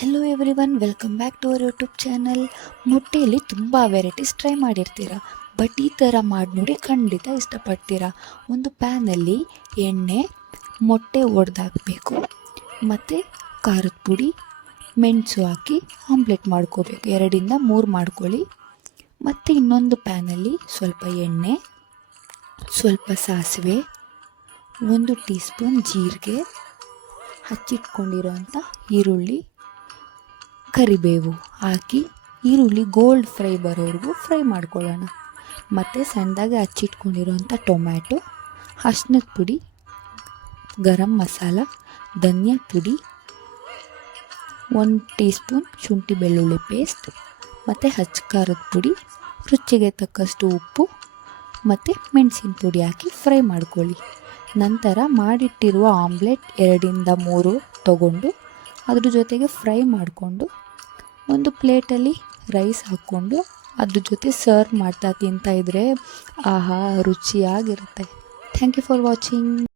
Hello everyone, welcome back to our YouTube channel. ಮೊಟ್ಟೆಯಲ್ಲಿ ತುಂಬ varieties try ಮಾಡಿರ್ತೀರ, but ಈ ಥರ ಮಾಡಿ ನೋಡಿ ಖಂಡಿತ ಇಷ್ಟಪಡ್ತೀರಾ. ಒಂದು ಪ್ಯಾನಲ್ಲಿ ಎಣ್ಣೆ, ಮೊಟ್ಟೆ ಒಡೆದಾಕಬೇಕು ಮತ್ತು ಖಾರದ ಪುಡಿ, ಮೆಣಸು ಹಾಕಿ ಆಮ್ಲೆಟ್ ಮಾಡ್ಕೋಬೇಕು. 2-3 ಮಾಡ್ಕೊಳ್ಳಿ. ಮತ್ತು ಇನ್ನೊಂದು ಪ್ಯಾನಲ್ಲಿ ಸ್ವಲ್ಪ ಎಣ್ಣೆ, ಸ್ವಲ್ಪ ಸಾಸಿವೆ, 1 ಟೀ ಸ್ಪೂನ್ ಜೀರಿಗೆ, ಹಚ್ಚಿಟ್ಕೊಂಡಿರೋಂಥ ಈರುಳ್ಳಿ, ಕರಿಬೇವು ಹಾಕಿ ಈರುಳ್ಳಿ ಗೋಲ್ಡ್ ಫ್ರೈ ಬರೋವರೆಗೂ ಫ್ರೈ ಮಾಡ್ಕೊಳ್ಳೋಣ. ಮತ್ತು ಸಣ್ಣದಾಗಿ ಹಚ್ಚಿಟ್ಕೊಂಡಿರೋಂಥ ಟೊಮ್ಯಾಟೊ, ಅರ್ಶಿನದ ಪುಡಿ, ಗರಂ ಮಸಾಲ, ಧನಿಯಾ ಪುಡಿ, 1 ಟೀ ಸ್ಪೂನ್ ಶುಂಠಿ ಬೆಳ್ಳುಳ್ಳಿ ಪೇಸ್ಟ್ ಮತ್ತು ಹಚ್ಚ ಖಾರದ ಪುಡಿ, ರುಚಿಗೆ ತಕ್ಕಷ್ಟು ಉಪ್ಪು ಮತ್ತು ಮೆಣಸಿನ ಪುಡಿ ಹಾಕಿ ಫ್ರೈ ಮಾಡ್ಕೊಳ್ಳಿ. ನಂತರ ಮಾಡಿಟ್ಟಿರುವ ಆಮ್ಲೆಟ್ 2-3 ತಗೊಂಡು ಅದ್ರ ಜೊತೆಗೆ ಫ್ರೈ ಮಾಡಿಕೊಂಡು ಒಂದು ಪ್ಲೇಟಲ್ಲಿ ರೈಸ್ ಹಾಕ್ಕೊಂಡು ಅದ್ರ ಜೊತೆ ಸರ್ವ್ ಮಾಡ್ತಾ ತಿಂತಾಯಿದ್ರೆ ಆಹಾ ರುಚಿಯಾಗಿರುತ್ತೆ. Thank you for watching.